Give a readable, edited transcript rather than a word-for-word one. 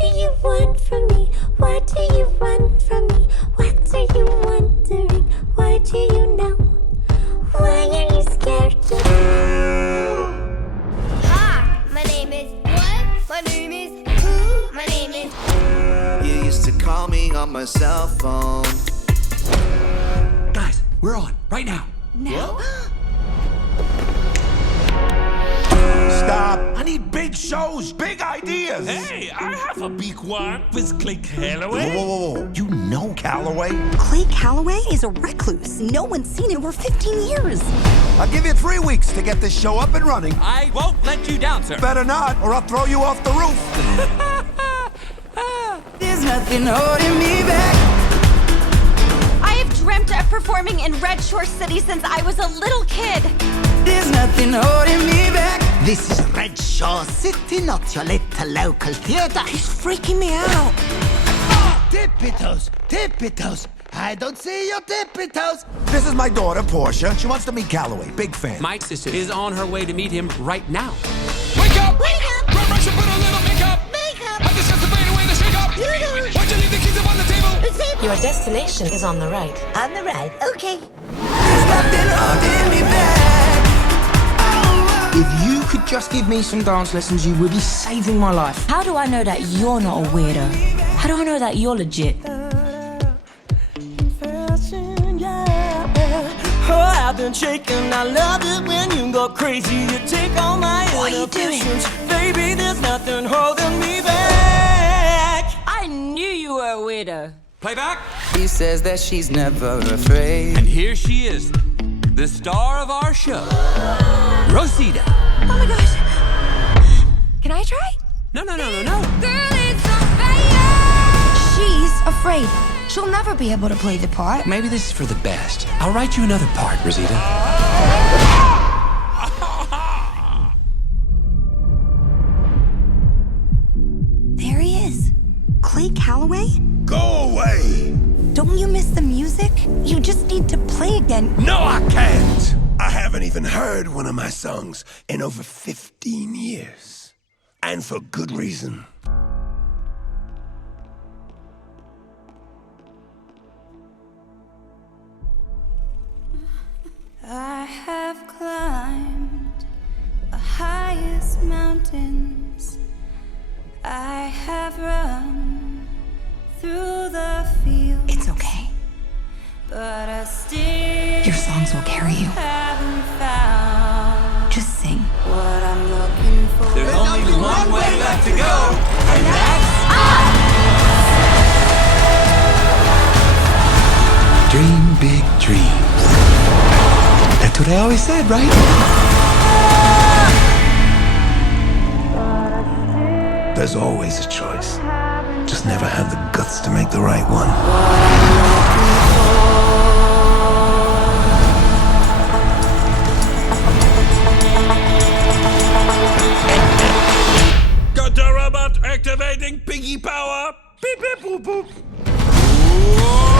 do you want from me? Why do you run from me? What are you wondering? Why do you know? Why are you scared to know? Hi, my name is what? My name is who? My name is. You used to call me on my cell phone. Guys, we're on right now. Now? Stop! I need big shows, big ideas! Hey, I have a big one with Clay Calloway. Whoa. You know Calloway? Clay Calloway is a recluse. No one's seen him for 15 years. I'll give you 3 weeks to get this show up and running. I won't let you down, sir. Better not, or I'll throw you off the roof. There's nothing holding me back. I have dreamt of performing in Red Shore City since I was a little kid. There's nothing holding me back. This is Red Shore City, not your little local theater. He's freaking me out. Tippy toes. I don't see your tippy toes. This is my daughter, Portia. She wants to meet Calloway. Big fan. My sister is on her way to meet him right now. Wake up! Run, rush, and put a little makeup. I discussed the fade away the shake up. Why'd you leave the keys up on the table? Your destination is on the right. On the right, okay. There's nothing holding me back. If you could just give me some dance lessons, you would be saving my life. How do I know that you're not a weirdo? How do I know that you're legit? Oh, I've been shaking. I love it when you go crazy. You take all my inhibitions. Baby, there's nothing holding me back. I knew you were a weirdo. Playback. She says that she's never afraid. And here she is, the star of our show, Rosita. Oh my gosh. Can I try? No. Girl, it's on fire! She's afraid. She'll never be able to play the part. Maybe this is for the best. I'll write you another part, Rosita. There he is. Clay Calloway? Go away! Don't you miss the music? You just need to play again. No, I can't! I haven't even heard one of my songs in over 15 years. And for good reason. I have climbed the highest mountains. I have run through the fields. It's okay. But I still Your songs will carry you. haven't found Just sing. what I'm looking for. There's only one way left to go, and that's dream big dreams. That's what I always said, right? There's always a choice. Just never have the guts to make the right one. Got the robot activating piggy power. Beep, beep, boop, boop. Whoa!